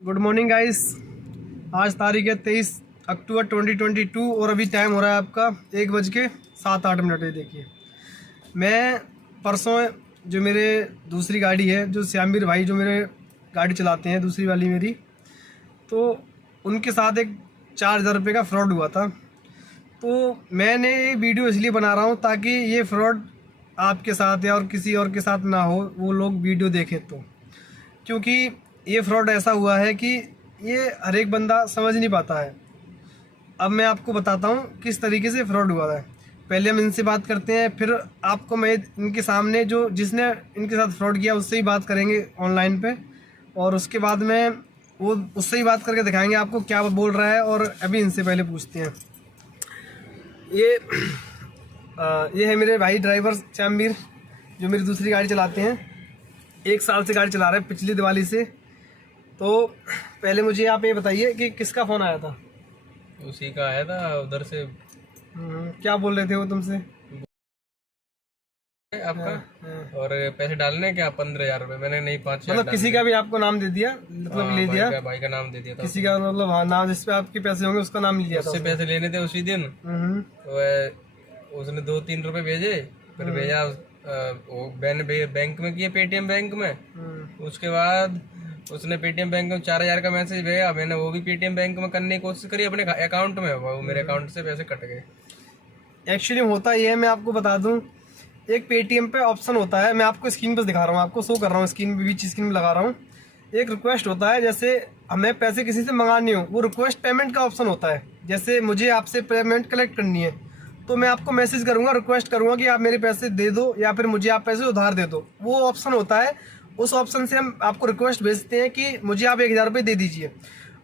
Good morning guys. आज तारीख है 23 अक्टूबर 2022 और अभी टाइम हो रहा है आपका 1:07 ये देखिए। मैं परसों जो मेरे दूसरी गाड़ी है, जो श्यामवीर भाई जो मेरे गाड़ी चलाते हैं दूसरी वाली मेरी, तो उनके साथ एक 4,000 रुपये का फ्रॉड हुआ था। तो मैंने ये वीडियो इसलिए बना रहा हूँ ताकि ये फ्रॉड आपके साथ या और किसी और के साथ ना हो, वो लोग वीडियो देखें तो। क्योंकि ये फ्रॉड ऐसा हुआ है कि ये हर एक बंदा समझ नहीं पाता है। अब मैं आपको बताता हूँ किस तरीके से फ्रॉड हुआ है। पहले हम इनसे बात करते हैं, फिर आपको मैं इनके सामने जो जिसने इनके साथ फ्रॉड किया उससे ही बात करेंगे ऑनलाइन पे, और उसके बाद में वो उससे ही बात करके दिखाएंगे आपको क्या वो बोल रहा है। और अभी इनसे पहले पूछते हैं। ये है मेरे भाई ड्राइवर श्यामवीर, जो मेरी दूसरी गाड़ी चलाते हैं। 1 साल से गाड़ी चला रहे हैं, पिछली दिवाली से। तो पहले मुझे आप ये बताइए कि किसका फ़ोन आया था? उसी का आया था उधर से। क्या बोल रहे थे वो तुमसे? आपका हाँ। और पैसे डालने क्या 15,000 रुपए? मैंने नहीं 5,000 मतलब किसी का भी आपको नाम दे दिया, मतलब ले दिया भाई का नाम दे दिया था। किसी का, मतलब हाँ, नाम जिस पे आपके पैसे होंगे उसका नाम लिया था उससे पैसे लेने थे उसी दिन। तो उसने 2-3 रुपए भेजे, फिर भेजा वो बैंक में किए, पेटीएम बैंक में। उसके बाद उसने पेटीएम बैंक में 4,000 का मैसेज भेजा। मैंने वो भी पेटीएम बैंक में करने की कोशिश करी अपने अकाउंट में, वो मेरे अकाउंट से पैसे कट गए। एक्चुअली होता ये है, मैं आपको बता दूं, एक पेटीएम पे ऑप्शन होता है, मैं आपको स्क्रीन पर दिखा रहा हूँ, आपको शो कर रहा हूँ स्क्रीन पे, बीच स्क्रीन में लगा रहा हूँ। एक रिक्वेस्ट होता है, जैसे हमें पैसे किसी से मंगाने हो, वो रिक्वेस्ट पेमेंट का ऑप्शन होता है। जैसे मुझे आपसे पेमेंट कलेक्ट करनी है तो मैं आपको मैसेज करूँगा, रिक्वेस्ट करूँगा कि आप मेरे पैसे दे दो या फिर मुझे आप पैसे उधार दे दो। वो ऑप्शन होता है, उस ऑप्शन से हम आपको रिक्वेस्ट भेजते हैं कि मुझे आप 1,000 रुपये दे दीजिए।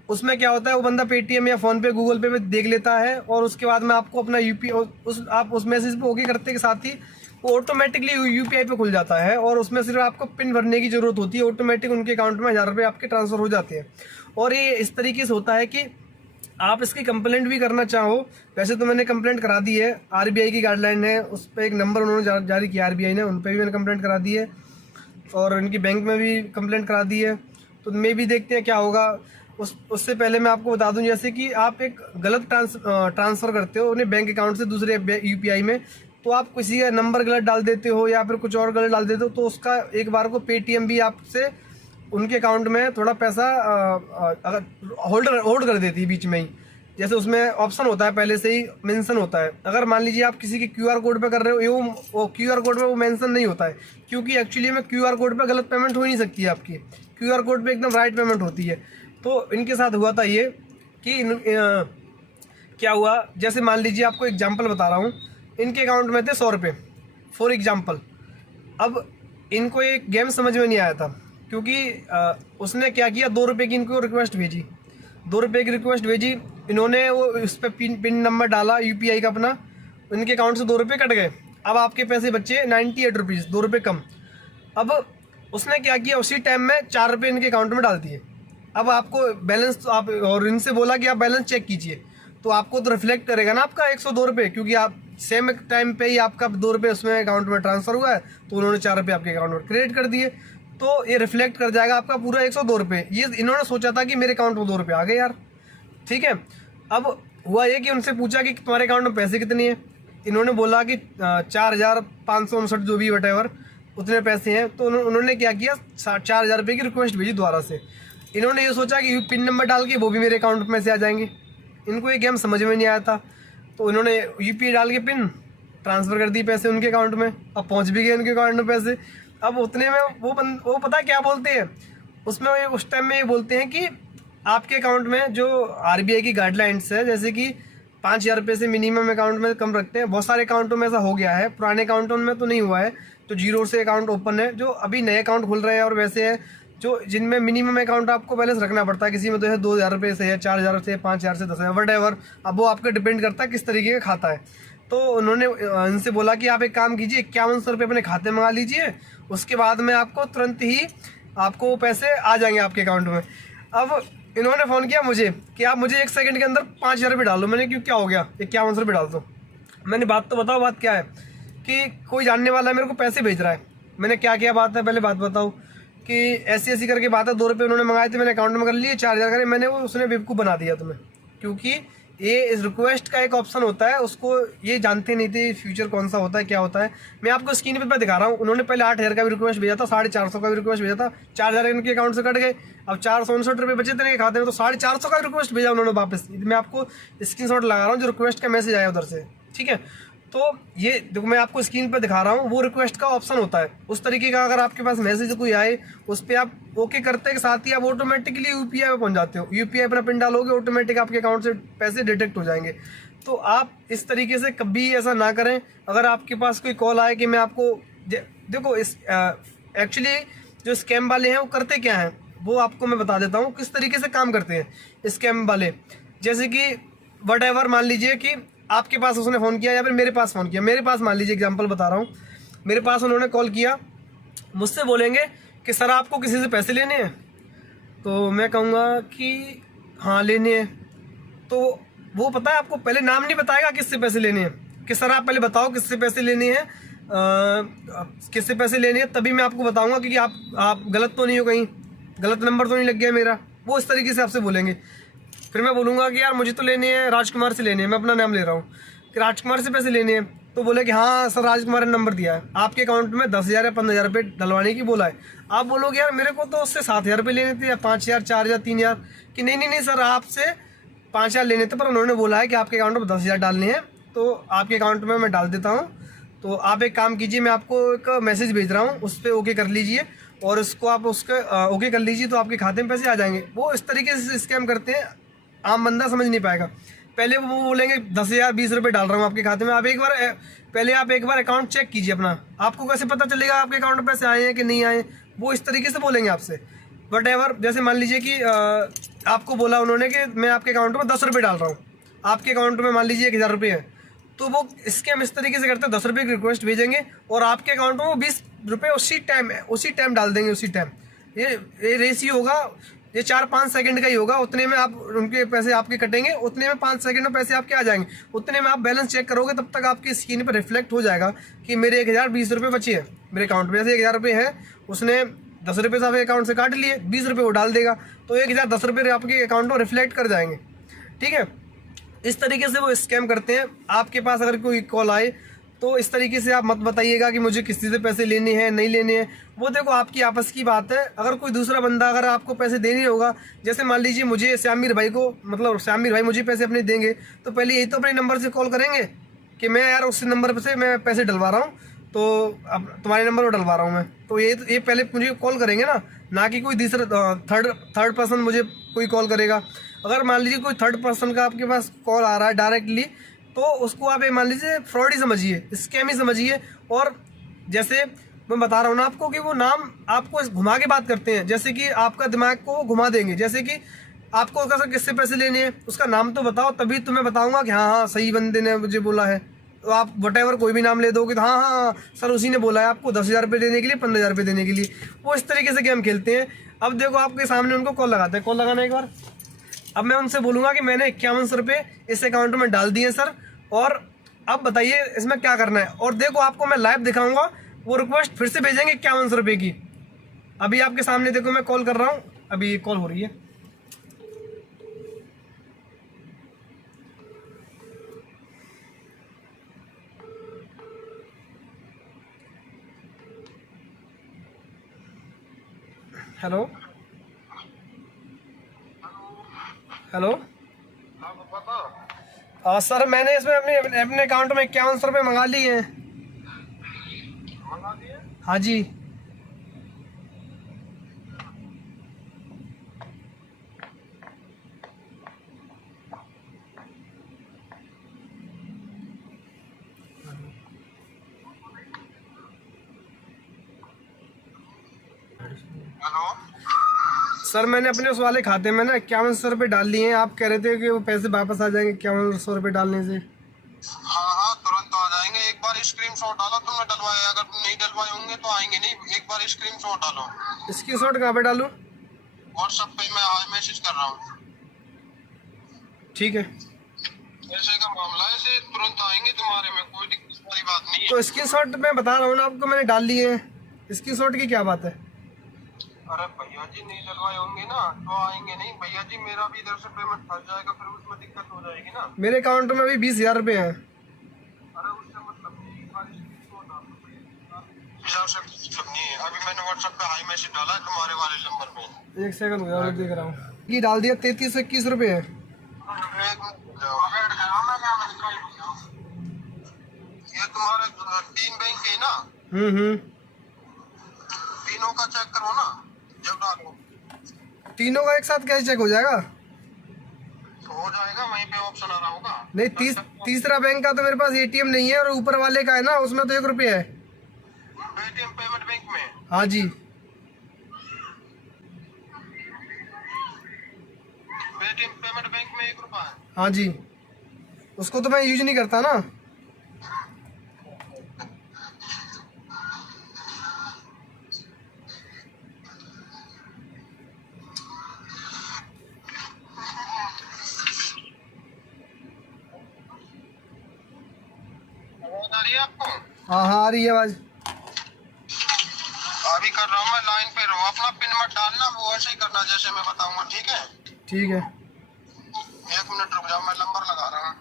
उसमें क्या होता है, वो बंदा पेटीएम या फ़ोन पे गूगल पे देख लेता है, और उसके बाद में आपको अपना आप उस मैसेज पे ओके करते के साथ ही वो ऑटोमेटिकली यूपीआई पे खुल जाता है, और उसमें सिर्फ आपको पिन भरने की ज़रूरत होती है। ऑटोमेटिक उनके अकाउंट में 1,000 रुपये आपके ट्रांसफ़र हो जाते हैं। और ये इस तरीके से होता है कि आप इसकी कंप्लेंट भी करना चाहो, वैसे तो मैंने कंप्लेंट करा दी है। आरबीआई की गाइडलाइन है, उस पर एक नंबर उन्होंने जारी किया आरबीआई ने, उन पर भी मैंने कंप्लेंट करा दी है, और इनकी बैंक में भी कंप्लेंट करा दी है। तो मैं भी देखते हैं क्या होगा। उससे पहले मैं आपको बता दूं, जैसे कि आप एक गलत ट्रांसफ़र करते हो अपने बैंक अकाउंट से दूसरे यूपीआई में, तो आप किसी का नंबर गलत डाल देते हो या फिर कुछ और गलत डाल देते हो, तो उसका एक बार को पेटीएम भी आपसे उनके अकाउंट में थोड़ा पैसा अगर होल्ड कर देती है बीच में ही। जैसे उसमें ऑप्शन होता है, पहले से ही मेंशन होता है। अगर मान लीजिए आप किसी के क्यूआर कोड पे कर रहे हो, वो क्यूआर कोड में वो मेंशन नहीं होता है, क्योंकि एक्चुअली में क्यूआर कोड पे गलत पेमेंट हो ही नहीं सकती है आपकी। क्यूआर कोड पे एकदम राइट पेमेंट होती है। तो इनके साथ हुआ था ये कि क्या हुआ, जैसे मान लीजिए आपको एग्जाम्पल बता रहा हूँ, इनके अकाउंट में थे 100 रुपये फॉर एग्जाम्पल। अब इनको एक गेम समझ में नहीं आया था, क्योंकि उसने क्या किया, 2 रुपये की इनको रिक्वेस्ट भेजी, 2 रुपये की रिक्वेस्ट भेजी। इन्होंने वो उस पर पिन नंबर डाला यूपीआई का अपना, इनके अकाउंट से 2 रुपये कट गए। अब आपके पैसे बचे 98 रुपीज़, 2 रुपये कम। अब उसने क्या किया, उसी टाइम में 4 रुपये इनके अकाउंट में डाल दिए। अब आपको बैलेंस तो आप, और इनसे बोला कि आप बैलेंस चेक कीजिए, तो आपको तो रिफ्लेक्ट करेगा ना आपका 102 रुपये, क्योंकि आप सेम टाइम पे ही आपका 2 रुपये उसमें अकाउंट में ट्रांसफ़र हुआ है, तो उन्होंने 4 रुपये आपके अकाउंट में क्रेडिट कर दिए। तो ये रिफ्लेक्ट कर जाएगा आपका पूरा 102 रुपये। ये इन्होंने सोचा था कि मेरे अकाउंट में 2 रुपये आ गए यार, ठीक है। अब हुआ ये कि उनसे पूछा कि तुम्हारे अकाउंट में पैसे कितने हैं। इन्होंने बोला कि 4,559 जो भी वटेवर उतने पैसे हैं। तो उन्होंने क्या किया, 4,000 रुपये की रिक्वेस्ट भेजी दोबारा से। इन्होंने ये सोचा कि पिन नंबर डाल के वो भी मेरे अकाउंट में से आ जाएंगे। इनको ये गेम समझ में नहीं आया था, तो इन्होंने यूपीआई डाल के पिन ट्रांसफ़र कर दी पैसे उनके अकाउंट में। अब पहुंच भी गए उनके अकाउंट में पैसे। अब उतने में वो पता क्या बोलते हैं उसमें, उस टाइम में ये बोलते हैं कि आपके अकाउंट में जो आरबीआई की गाइडलाइंस है, जैसे कि 5,000 रुपये से मिनिमम अकाउंट में कम रखते हैं। बहुत सारे अकाउंटों में ऐसा हो गया है, पुराने अकाउंटों में तो नहीं हुआ है, जो जीरो से अकाउंट ओपन है, जो अभी नए अकाउंट खुल रहे हैं, और वैसे हैं जो जिनमें मिनिमम अकाउंट आपको बैलेंस रखना पड़ता है। किसी में तो है 2,000 रुपये से है, 4,000 से, 5,000 से, 10,000, वट। अब वो आपका डिपेंड करता है किस तरीके का खाता है। तो उन्होंने इनसे बोला कि आप एक काम कीजिए, 5100 रुपये अपने खाते में मंगा लीजिए, उसके बाद में आपको तुरंत ही आपको पैसे आ जाएंगे आपके अकाउंट में। अब इन्होंने फ़ोन किया मुझे कि आप मुझे 1 सेकंड के अंदर 5,000 रुपये डाल दो। मैंने क्यों, क्या हो गया, 5100 रुपये डाल दो। मैंने बात तो बताओ, बात क्या है कि कोई जानने वाला मेरे को पैसे भेज रहा है। मैंने क्या बात है, पहले बात बताओ। कि ऐसी ऐसी करके बात है, 2 रुपये उन्होंने मंगाए थे, मैंने अकाउंट में कर लिए, 4000 करे, मैंने वो उसने बेवकूफ़ बना दिया तुम्हें। क्योंकि ये इस रिक्वेस्ट का एक ऑप्शन होता है, उसको ये जानते नहीं थे फ्यूचर कौन सा होता है, क्या होता है। मैं आपको स्क्रीन पे दिखा रहा हूँ, उन्होंने पहले 8000 का भी रिक्वेस्ट भेजा था, 450 का भी रिक्वेस्ट भेजा था, 4000 इनके अकाउंट से कट गए, अब 459 रुपये बचे थे इनके खाते में, तो 450 का रिक्वेस्ट भेजा उन्होंने वापस। मैं आपको स्क्रीनशॉट लगा रहा हूँ जो रिक्वेस्ट का मैसेज आया उधर से, ठीक है। तो ये देखो मैं आपको स्क्रीन पर दिखा रहा हूँ, वो रिक्वेस्ट का ऑप्शन होता है उस तरीके का। अगर आपके पास मैसेज कोई आए, उस पर आप ओके करते के साथ ही आप ऑटोमेटिकली यूपीआई में पहुँच जाते हो। यूपीआई अपना पिन डालोगे, ऑटोमेटिक आपके अकाउंट से पैसे डिटेक्ट हो जाएंगे। तो आप इस तरीके से कभी ऐसा ना करें। अगर आपके पास कोई कॉल आए कि मैं आपको देखो, इस एक्चुअली जो स्कैम वाले हैं वो करते क्या हैं, वो आपको मैं बता देता हूँ किस तरीके से काम करते हैं स्कैम वाले। जैसे कि वट मान लीजिए कि आपके पास उसने फ़ोन किया या फिर मेरे पास फ़ोन किया। मेरे पास मान लीजिए एग्जांपल बता रहा हूँ, मेरे पास उन्होंने कॉल किया, मुझसे बोलेंगे कि सर आपको किसी से पैसे लेने हैं, तो मैं कहूँगा कि हाँ लेने हैं। तो वो पता है आपको पहले नाम नहीं बताएगा किससे पैसे लेने हैं, कि सर आप पहले बताओ किससे पैसे लेने हैं, किससे पैसे लेने हैं, तभी मैं आपको बताऊँगा कि आप गलत तो नहीं हो, कहीं गलत नंबर तो नहीं लग गया मेरा। वो इस तरीके से आपसे बोलेंगे। फिर मैं बोलूँगा कि यार मुझे तो लेने हैं, राजकुमार से लेने हैं, मैं अपना नाम ले रहा हूँ कि राजकुमार से पैसे लेने हैं। तो बोले कि हाँ सर राजकुमार ने नंबर दिया है, आपके अकाउंट में 10,000 या 15,000 रुपये डलवाने की बोला है। आप बोलोगे यार मेरे को तो उससे 7,000 रुपये लेने थे, या 5,000, 4,000, 3,000, कि नहीं सर आपसे 5,000 लेने थे, पर उन्होंने बोला है कि आपके अकाउंट में 10,000 डालने हैं, तो आपके अकाउंट में मैं डाल देता हूँ। तो आप एक काम कीजिए, मैं आपको एक मैसेज भेज रहा हूँ, उस पर ओके कर लीजिए और उसको आप उसके ओके कर लीजिए, तो आपके खाते में पैसे आ जाएंगे। वो इस तरीके से स्कैम करते हैं, आम बंदा समझ नहीं पाएगा। पहले वो बोलेंगे 10,000 20 रुपये डाल रहा हूँ आपके खाते में। आप एक बार अकाउंट चेक कीजिए अपना, आपको कैसे पता चलेगा आपके अकाउंट में पैसे आए हैं कि नहीं आए। वो इस तरीके से बोलेंगे आपसे वट एवर। जैसे मान लीजिए कि आपको बोला उन्होंने कि मैं आपके अकाउंट में 10 रुपये डाल रहा हूँ, आपके अकाउंट में मान लीजिए 1,000 रुपये है, तो वो स्कैम इस तरीके से करते हैं, 10 रुपये की रिक्वेस्ट भेजेंगे और आपके अकाउंट में वो 20 रुपये उसी टाइम डाल देंगे, उसी टाइम। ये रेशियो होगा, ये 4-5 सेकंड का ही होगा, उतने में आप उनके पैसे आपके कटेंगे, उतने में 5 सेकंड में पैसे आपके आ जाएंगे, उतने में आप बैलेंस चेक करोगे, तब तक आपकी स्क्रीन पर रिफ्लेक्ट हो जाएगा कि मेरे 1,020 रुपये बचे हैं मेरे अकाउंट में। जैसे 1,000 रुपये है, उसने 10 रुपये से आपके अकाउंट से काट लिए, 20 रुपये वो डाल देगा, तो 1,010 रुपये आपके अकाउंट में रिफ्लेक्ट कर जाएंगे, ठीक है। इस तरीके से वो स्कैम करते हैं। आपके पास अगर कोई कॉल आए तो इस तरीके से आप मत बताइएगा कि मुझे किसी से पैसे लेने हैं नहीं लेने हैं। वो देखो आपकी आपस की बात है। अगर कोई दूसरा बंदा अगर आपको पैसे देने होगा, जैसे मान लीजिए मुझे श्यामीर भाई को, मतलब श्यामीर भाई मुझे पैसे अपने देंगे, तो पहले यही तो अपने नंबर से कॉल करेंगे कि मैं यार उस नंबर से मैं पैसे डलवा रहा हूँ, तो अब तुम्हारे नंबर पर डलवा रहा हूँ मैं, तो ये पहले मुझे कॉल करेंगे ना कि कोई दूसरा थर्ड पर्सन मुझे कोई कॉल करेगा। अगर मान लीजिए कोई थर्ड पर्सन का आपके पास कॉल आ रहा है डायरेक्टली, तो उसको आप मान लीजिए फ्रॉड ही समझिए, स्कैम ही समझिए। और जैसे मैं बता रहा हूँ ना आपको कि वो नाम आपको घुमा के बात करते हैं, जैसे कि आपका दिमाग को घुमा देंगे। जैसे कि आपको अगर किससे पैसे लेने हैं उसका नाम तो बताओ, तभी तो मैं बताऊँगा कि हाँ सही बंदे ने मुझे बोला है। तो आप वटेवर कोई भी नाम ले दोगे तो हाँ सर उसी ने बोला है आपको 10,000 रुपये देने के लिए, 15,000 रुपये देने के लिए। वो इस तरीके से गेम खेलते हैं। अब देखो आपके सामने उनको कॉल लगाते हैं, कॉल लगाना एक बार। अब मैं उनसे बोलूँगा कि मैंने 51 रुपये इस अकाउंट में डाल दिए सर, और अब बताइए इसमें क्या करना है। और देखो आपको मैं लाइव दिखाऊंगा, वो रिक्वेस्ट फिर से भेजेंगे 51 रुपये की। अभी आपके सामने देखो मैं कॉल कर रहा हूँ, अभी कॉल हो रही है। हेलो हेलो सर मैंने इसमें अपने अकाउंट में 51 रुपये मंगा लिए हैं। हाँ जी। हेलो सर मैंने अपने उस वाले खाते में ना 51 रुपये डाल लिए हैं। आप कह रहे थे कि वो पैसे वापस आ जाएंगे 51 रुपये डालने से। हाँ तुरंत आ जाएंगे। एक बार स्क्रीनशॉट डालो, तुमने डलवाए, अगर नहीं डलवाए होंगे तो आएंगे नहीं। एक बार स्क्रीनशॉट डालो। स्क्रीनशॉट कहाँ पे डालूं? व्हाट्सएप पे मैं मैसेज कर रहा हूँ। ठीक है, ऐसे का मामला है, ऐसे तुरंत आएंगे तुम्हारे में, कोई दिक्कत वाली बात नहीं है। तो स्क्रीनशॉट मैं बता रहा हूँ ना आपको, मैंने डाल लिए हैं। स्क्रीनशॉट की क्या बात है? अरे भैया जी नहीं डलवाए होंगे ना तो आएंगे नहीं भैया जी, मेरा भी इधर से पेमेंट फंस जाएगा, फिर उसमें दिक्कत हो जाएगी ना। मेरे अकाउंट में अभी 20,000 रुपये हैं। अरे उससे मतलब नहीं, एक बार स्क्रीनशॉट डाल दो भैया। हिसाब से मतलब नहीं है, अभी मैंने व्हाट्सएप पे हाई मैसेज डाला है तुम्हारे वाले नंबर पे। एक सेकंड हो गया, देख रहा हूँ। ये डाल दिया 3321 रुपये है। ये तुम्हारे 3 बैंक है ना, तीनों का चेक करो ना जब डालो। तीनों का एक साथ कैसे चेक हो जाएगा? हो जाएगा, वहीं पे ऑप्शन आ रहा होगा। नहीं, तीसरा बैंक का तो मेरे पास एटीएम नहीं है, और ऊपर वाले का है ना, उसमें तो 1 रुपया है। पेटीएम पेमेंट बैंक में? हाँ जी, पेटीएम पेमेंट बैंक में 1 रुपया है। हाँ जी, उसको तो मैं यूज नहीं करता ना। आवाज आ रही है आपको? हाँ हाँ, आ रही है आवाज। अभी कर रहा हूँ मैं, लाइन पे रहो। अपना पिन मत डालना, वो ऐसे ही करना जैसे मैं बताऊंगा, ठीक है? ठीक है। 1 मिनट रुक जाओ, मैं नंबर लगा रहा हूँ।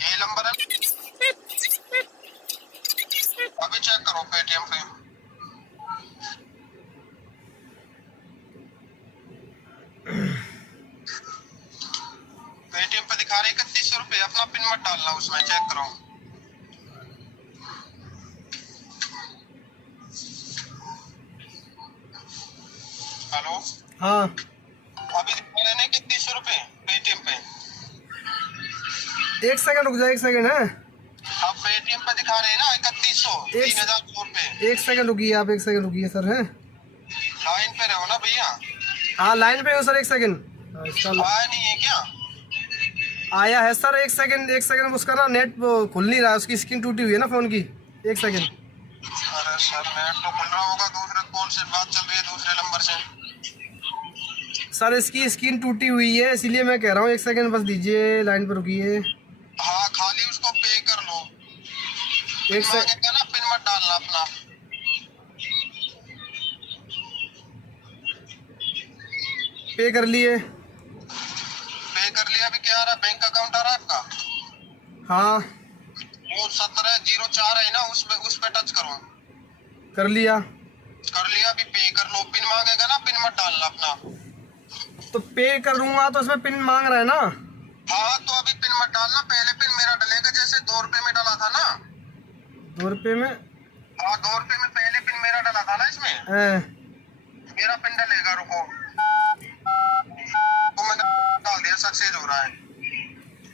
यही नंबर है, अभी चेक करो पेटीएम पे। पेटीएम पे दिखा रहे 3100 रुपये। अपना पिन मत डालना उसमें, चेक करो। हेलो, हाँ, अभी दिखा रहे 3100 रुपये पेटीएम पे। एक सेकंड रुक जाए, एक सेकंड है। आप पेटीएम पे दिखा रहे हैं ना 3100, 3000 रुपये। एक सेकंड रुकिए आप, एक सेकंड रुकिए सर। है, लाइन पे रहो ना भैया। हाँ लाइन पे हो सर, एक सेकंड। आया नहीं है क्या? आया है सर, एक सेकंड। उसका ना नेट खुल नहीं रहा है, उसकी स्क्रीन टूटी हुई है ना फ़ोन की। एक सेकंड। अरे सर, नेट तो खुल रहा होगा, दूसरे कॉल से बात चल रही है दूसरे नंबर से। सर इसकी स्क्रीन टूटी हुई है, इसीलिए मैं कह रहा हूँ, एक सेकंड बस दीजिए, लाइन पर रुकिए। हाँ, खाली उसको पे कर लो। एक सेकंड, मांगेगा ना, पिन मत डालना अपना। पे कर लिए। पे कर लिया? अभी क्या आ रहा है? बैंक अकाउंट आ रहा है आपका? हाँ, वो 1704 है ना, उस पे टच करो। कर लिया। कर लिया? अभी पे कर लो। पिन मांगेगा ना, पिन मत डालना अपना। तो पे करूँगा तो इसमें पिन मांग रहा है ना? हाँ, तो अभी पिन मत डालना, पहले पिन मेरा डलेगा, जैसे 2 रुपए में डाला था ना। 2 रुपये में? हाँ, 2 रुपए में पहले पिन मेरा डला था ना इसमें। मेरा पिन डलेगा, रुको। तो मैंने डाल दिया, सक्सेस हो रहा है।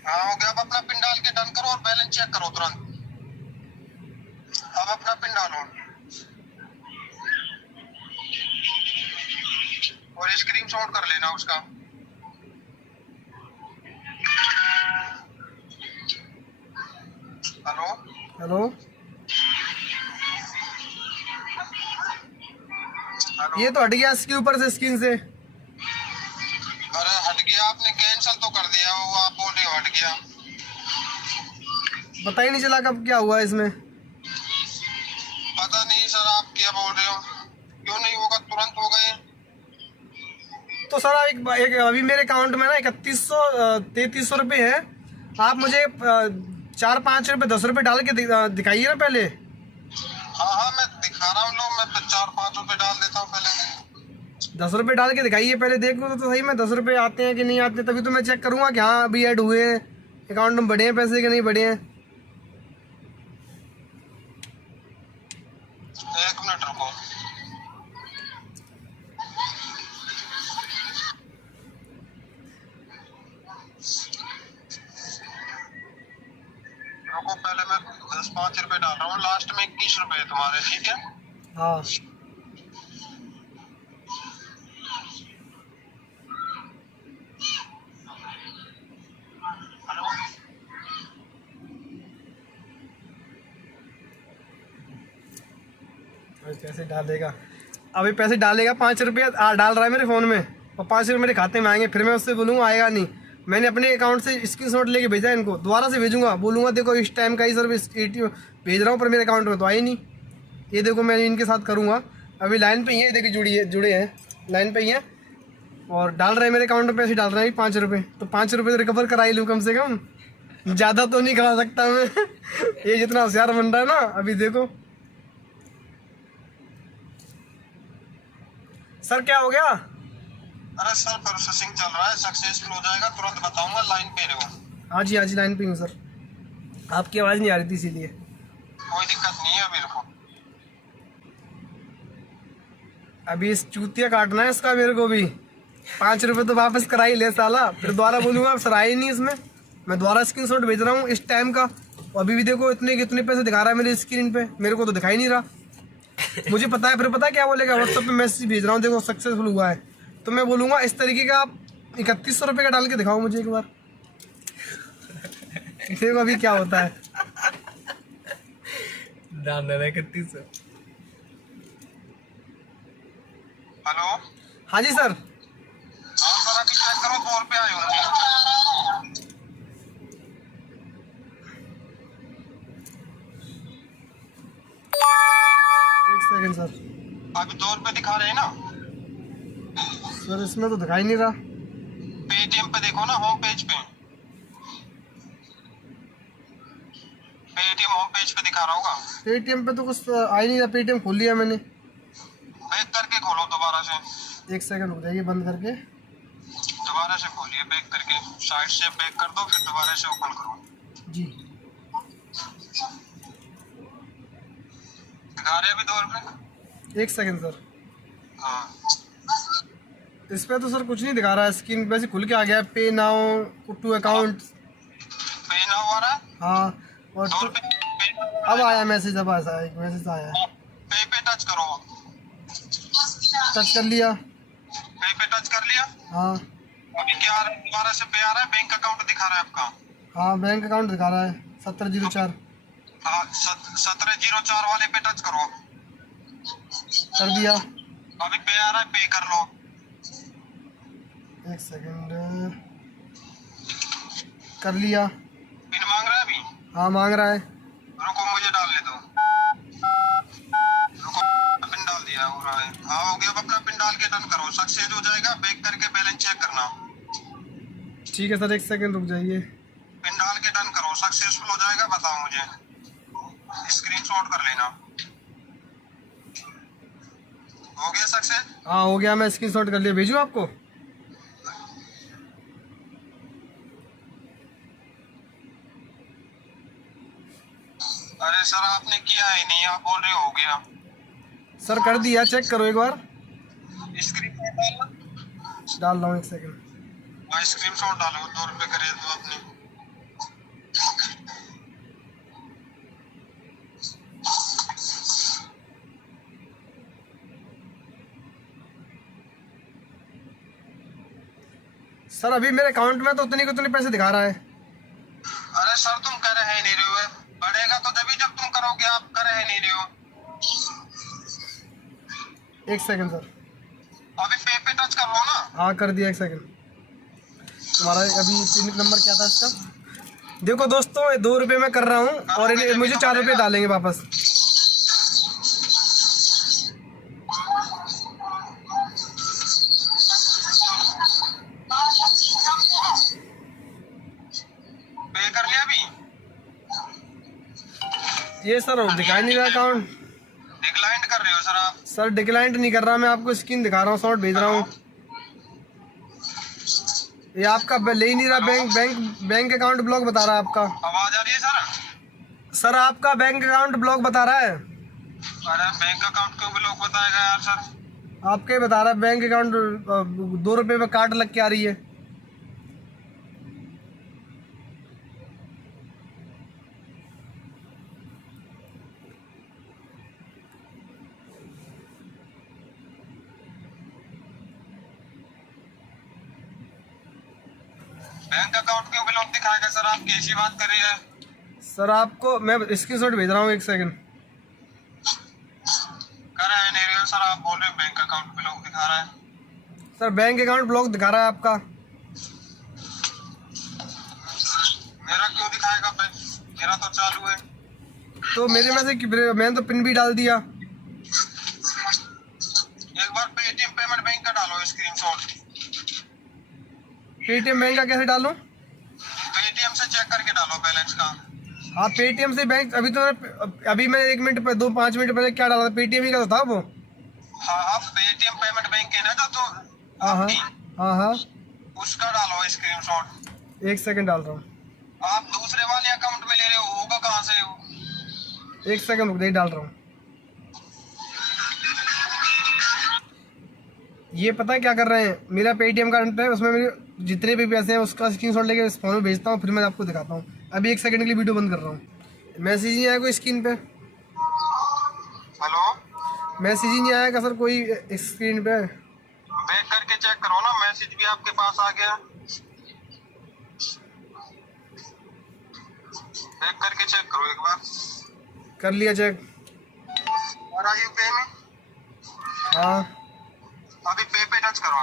हाँ, हो गया। अब अपना पिन डाल के डन करो और बैलेंस चेक करो तुरंत। अब अपना पिन डालो और स्क्रीनशॉट कर लेना उसका। Hello hello, hello. ये तो हट गया इसके ऊपर से, स्क्रीन से। अरे हट गया? आपने कैंसिल तो कर दिया, वो आप बोल रहे हो हट गया। पता ही नहीं चला कब क्या हुआ इसमें। पता नहीं सर, आप क्या बोल रहे हो? क्यों नहीं होगा? तुरंत हो गए। तो सर एक अभी मेरे अकाउंट में ना 3300 रुपये है। आप मुझे 4-5 रुपये 10 रुपये डाल के दिखाइए ना पहले। हाँ हाँ, मैं दिखा रहा हूँ। लो, मैं 4-5 रुपए डाल देता हूँ पहले। 10 रुपये डाल के दिखाइए पहले, देख लो तो सही में 10 रुपये आते हैं कि नहीं आते, तभी तो मैं चेक करूँगा कि हाँ अभी ऐड हुए हैं अकाउंट में, बढ़े हैं पैसे कि नहीं बढ़े हैं। 1 मिनट रुको। रुको, पहले मैं 10-5 रुपए डाल रहा हूँ। लास्ट में 21 रुपए तुम्हारे, ठीक है? हाँ, पैसे डालेगा, अभी पैसे डालेगा। 5 रुपये डाल रहा है मेरे फ़ोन में, और 5 रुपये मेरे खाते में आएंगे। फिर मैं उससे बोलूँगा आएगा नहीं। मैंने अपने अकाउंट से स्क्रीनशॉट लेके भेजा इनको, दोबारा से भेजूंगा, बोलूँगा देखो इस टाइम का ही सर ATM भेज रहा हूँ, पर मेरे अकाउंट में तो आई नहीं। ये देखो मैं इनके साथ करूँगा, अभी लाइन पे ही है, देखिए जुड़े हैं, लाइन पे ही है और डाल रहे हैं मेरे अकाउंट में पैसे, डाल रहे हैं 5 रुपये। तो 5 रुपये तो रिकवर करा ही लूँ कम से कम, ज़्यादा तो नहीं करा सकता मैं। ये जितना होशियार बन रहा है ना, अभी देखो। सर क्या हो गया? अरे सर प्रोसेसिंग चल रहा है, सक्सेसफुल हो जाएगा, तुरंत बताऊंगा, लाइन पे रहो। हाँ जी लाइन पे हूँ सर, आपकी आवाज़ नहीं आ रही थी इसीलिए। कोई दिक्कत नहीं है मेरे को। अभी इस चूतिया काटना है इसका मेरे को भी। 5 रुपये तो वापस करा ही ले साला, फिर दोबारा बोलूँगा सर आए नहीं इसमें। मैं दोबारा स्क्रीनशॉट भेज रहा हूँ इस टाइम का, और अभी भी देखो इतने कितने पैसे दिखा रहा है मेरी स्क्रीन पे, मेरे को तो दिखाई नहीं रहा। मुझे पता है, फिर पता है क्या बोलेगा, व्हाट्सएप पे मैसेज भेज रहा हूँ, देखो सक्सेसफुल हुआ है। तो मैं बोलूँगा इस तरीके का आप 3100 रुपये का डाल के दिखाओ मुझे एक बार। देखो अभी क्या होता है। डालना 3100। हेलो हाँ जी सर। हाँ सर, अभी चेक करो, 2 रुपये आए होंगे। एक सेकंड सर। अभी 2 रुपये दिखा रहे हैं ना? सर इसमें तो दिखाई नहीं रहा। पेटीएम पे देखो ना, होम पेज पे, पेटीएम होम पेज पे दिखा रहा होगा। पेटीएम पे तो कुछ आ ही नहीं रहा, पेटीएम खोल लिया मैंने। बैक करके खोलो दोबारा से। एक सेकंड रुक जाइए, बंद करके। दोबारा से खोलिए, बैक करके साइड से बैक कर दो, फिर दोबारा से ओपन करो। जी दिखा रहे हैं अभी 2 रुपये। एक सेकंड सर। हाँ इस पे तो सर कुछ नहीं दिखा रहा है, स्क्रीन वैसे खुल के आ गया, पे नाउ टू अकाउंट। पे ना हुआ रहा है। हाँ और 2 रुपये पे now हो रहा अब आया मैसेज, अब आया एक मैसेज आया है। है। पे टच करो। टच कर लिया। पे टच कर लिया। हाँ अभी क्या आ रहा है? दोबारा से पे आ रहा है, बैंक अकाउंट दिखा रहा है आपका। हाँ बैंक अकाउंट दिखा रहा है 7004। हाँ 1704 वाले पे टच करो। कर दिया। अभी पे आ रहा है, पे कर लो। एक सेकंड, कर लिया। पिन मांग रहा है अभी। हाँ मांग रहा है। रुको मुझे डालने दो। रुको, पिन डाल दिया, हो रहा है। हाँ हो गया, अब अपना पिन डाल के डन करो, सक्सेस हो जाएगा। बैक करके बैलेंस चेक करना। ठीक है सर, एक सेकंड रुक जाइए। पिन डाल के डन करो, सक्सेसफुल हो जाएगा, बताओ मुझे, स्क्रीनशॉट कर लेना। हो गया सक्सेस? हाँ हो गया, मैं स्क्रीनशॉट कर लिया, भेजूँ आपको? अरे सर आपने किया ही नहीं, आप बोल रहे हो गया। सर कर दिया, चेक करो एक बार। स्क्रीनशॉट डालना। डाल रहा हूँ, एक सेकंड। हाँ स्क्रीनशॉट डालो, 2 रुपये करे तो आपने। सर अभी मेरे अकाउंट में तो उतने के उतने पैसे दिखा रहा है। अरे सर तुम कर रहे नहीं रहे हो, बढ़ेगा तो तभी जब तुम करोगे, आप कर रहे नहीं रहे हो। एक सेकंड सर। अभी पे टच कर लो ना। हाँ कर दिया, एक सेकंड। तुम्हारा अभी पिन नंबर क्या था इसका? देखो दोस्तों, 2 रुपये में कर रहा हूँ और मुझे 4 रुपये डालेंगे वापस। पे कर लिया अभी। ये सर दिखाई नहीं रहा अकाउंट। डिक्लाइन कर रहे हो सर आप। सर डिक्लाइंट नहीं कर रहा, मैं आपको स्क्रीन दिखा रहा हूँ, शॉर्ट भेज रहा हूँ। ये आपका ले ही नहीं रहा, बैंक अकाउंट ब्लॉक बता रहा है आपका। आवाज आ रही है सर? सर आपका बैंक अकाउंट ब्लॉक बता रहा है। अरे बैंक अकाउंट क्यों ब्लॉक बताएगा यार सर? आपके ही बता रहा है, बैंक अकाउंट 2 रुपये में काट लग के आ रही है। बैंक अकाउंट क्यों ब्लॉक दिखाएगा सर? आप कैसी बात कर रही है? सर आपको मैं स्क्रीनशॉट भेज रहा हूँ, एक सेकंड। कर रहे नहीं रहे हो सर, आप बोल रहे हो बैंक अकाउंट ब्लॉक दिखा रहा है। सर बैंक अकाउंट ब्लॉक दिखा रहा है आपका। मेरा क्यों दिखाएगा बैंक? मेरा तो चालू है। तो मेरे में से मैंने तो पिन भी डाल दिया। स्क्रीनशॉट। पेटीएम बैंक का कैसे डालूं? पेटीएम से चेक करके डालो बैलेंस का। हाँ पेटीएम से बैंक अभी मैं 1 मिनट पे 5 मिनट पहले क्या डाला था, पेटीएम ही का तो था वो। हाँ आप पेटीएम पेमेंट बैंक है ना जो हाँ हाँ हाँ हाँ उसका डालो स्क्रीनशॉट। 1 सेकंड डाल रहा हूँ। आप दूसरे वाले अकाउंट में ले रहे हो, होगा कहाँ से? 1 सेकंड रुक दे, डाल रहा हूँ। ये पता है क्या कर रहे हैं, मेरा पेटीएम कार्ड है उसमें मेरे जितने भी पैसे हैं उसका स्क्रीनशॉट लेके इस फोन में भेजता हूँ, फिर मैं आपको दिखाता हूँ। अभी 1 सेकंड के लिए वीडियो बंद कर रहा हूँ। मैसेज नहीं आया कोई स्क्रीन पे? हेलो मैसेज ही नहीं आया का सर कोई स्क्रीन पे? बैक करके चेक करो ना, मैसेज भी आपके पास आ गया। बैक करके चेक करो एक बार। कर लिया चेक। और आर यू पे में? हाँ अभी पे टच करो।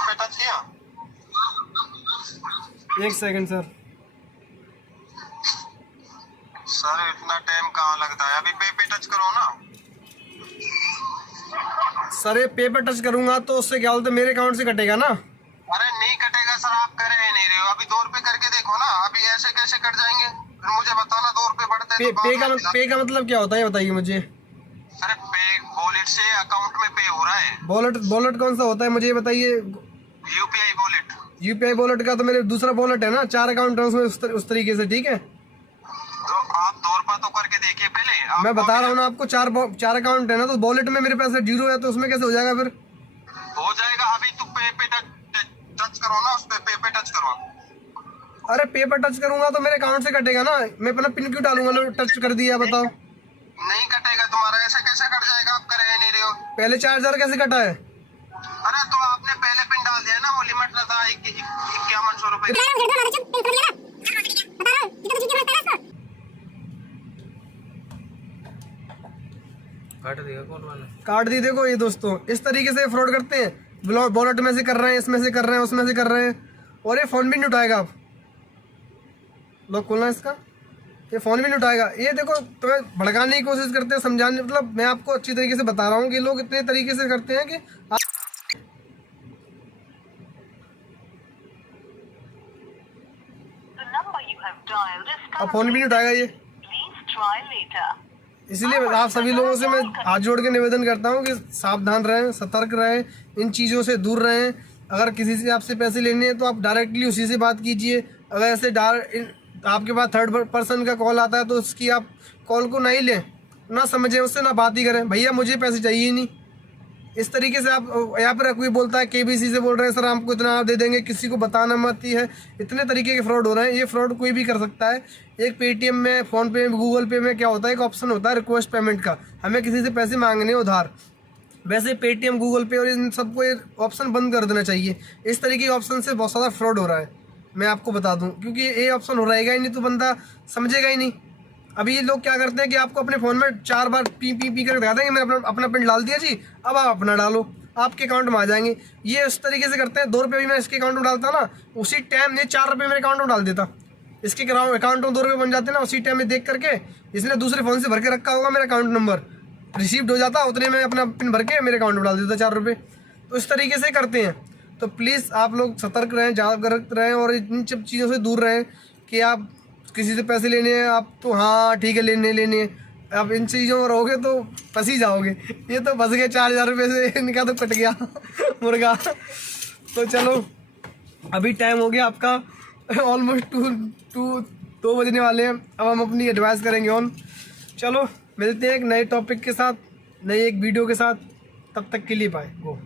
पे टच किया? 1 सेकंड सर। सर इतना टाइम कहाँ लगता है, अभी पे टच करो ना। सर ये पे पर टच करूंगा तो उससे क्या बोलते मेरे अकाउंट से कटेगा ना? अरे नहीं कटेगा सर, आप कर ही नहीं रहे हो। अभी 2 रुपए करके देखो ना, अभी ऐसे कैसे कट जाएंगे? फिर मुझे बताना 2 रुपए बढ़ते हैं तो पे का मतलब क्या होता है बताइए मुझे। अरे पे वॉलेट से अकाउंट में पे हो रहा है। वॉलेट कौन सा होता है मुझे ये बताइए। UPI wallet. यूपीआई वॉलेट का तो मेरे दूसरा वॉलेट है ना, 4 अकाउंट है उसमें उस तरीके से, ठीक है। तो आप 2 रुपए तो करके देखिए पहले। मैं बता रहा हूँ ना आपको, 4 अकाउंट है ना, तो वॉलेट में मेरे पैसे 0 है तो उसमें कैसे हो जाएगा फिर? हो जाएगा। अभी तो पे टच करो ना, उस पे टच करो। अरे पे पर टच करूंगा तो मेरे अकाउंट से कटेगा ना, मैं अपना पिन क्यों डालूंगा? लो टच कर दिया, बताओ। नहीं कटेगा तुम्हारा, ऐसे कैसे कट जाएगा? आप कर ही नहीं रहे हो। पहले 4000 कैसे कटा है? अरे तो आपने पहले पिन डाल दिया ना, वो लिमिट ना था 5100 रुपए। काट दिया कॉल वाला। काट दी। देखो ये दोस्तों इस तरीके से फ्रॉड करते हैं, वॉलेट में से कर रहे हैं, इसमें से कर रहे हैं, उसमें से कर रहे हैं, और ये फोन भी नहीं उठाएगा। आप लोग खोलना इसका, ये फोन भी नहीं उठाएगा। ये देखो तुम्हें भड़काने की कोशिश करते हैं, समझाने, मतलब मैं आपको अच्छी तरीके से बता रहा हूँ कि लोग इतने तरीके से करते हैं कि आप फोन भी नहीं उठाएगा ये। इसलिए आप सभी लोगों से मैं हाथ जोड़ के निवेदन करता हूँ कि सावधान रहें, सतर्क रहें, इन चीज़ों से दूर रहें। अगर किसी से आपसे पैसे लेने हैं तो आप डायरेक्टली उसी से बात कीजिए। अगर ऐसे आपके पास थर्ड पर्सन का कॉल आता है तो उसकी आप कॉल को नहीं लें, ना समझें, उससे ना बात ही करें। भैया मुझे पैसे चाहिए ही नहीं, इस तरीके से आप यहाँ पर कोई बोलता है केबीसी से बोल रहे हैं सर आपको इतना आप दे देंगे, किसी को बताना मत ही है। इतने तरीके के फ्रॉड हो रहे हैं। ये फ्रॉड कोई भी कर सकता है। एक पेटीएम में, फ़ोन पे में, गूगल पे में क्या होता है, एक ऑप्शन होता है रिक्वेस्ट पेमेंट का, हमें किसी से पैसे मांगने उधार। वैसे पेटीएम, गूगल पे और इन सबको ये ऑप्शन बंद कर देना चाहिए। इस तरीके के ऑप्शन से बहुत ज़्यादा फ्रॉड हो रहा है, मैं आपको बता दूँ, क्योंकि ये ऑप्शन हो रहेगा ही नहीं तो बंदा समझेगा ही नहीं। अभी ये लोग क्या करते हैं कि आपको अपने फ़ोन में 4 बार पी कर दिखा देंगे, मैंने अपना पिन डाल दिया जी, अब आप अपना डालो, आपके अकाउंट में आ जाएंगे। ये इस तरीके से करते हैं। 2 रुपये भी मैं इसके अकाउंट में डालता ना, उसी टाइम ये 4 रुपये मेरे अकाउंट में डाल देता। इसके अकाउंट में 2 रुपये बन जाते ना, उसी टाइम में देख करके इसने दूसरे फ़ोन से भर के रखा होगा, मेरा अकाउंट नंबर रिसीव्ड हो जाता, उतने में अपना पिन भर के मेरे अकाउंट में डाल देता 4 रुपये। तो इस तरीके से करते हैं। तो प्लीज़ आप लोग सतर्क रहें, जागरूक रहें और इन सब चीज़ों से दूर रहें कि आप किसी से पैसे लेने हैं आप तो हाँ ठीक है लेने अब इन चीज़ों में रहोगे तो फंस ही जाओगे। ये तो फंस गए 4000 रुपये से, इनका तो कट गया मुर्गा। तो चलो अभी टाइम हो गया आपका ऑलमोस्ट 2 बजने वाले हैं। अब हम अपनी एडवाइस करेंगे ऑन। चलो मिलते हैं एक नए टॉपिक के साथ, नई एक वीडियो के साथ। तब तक के लिए बाय, गो।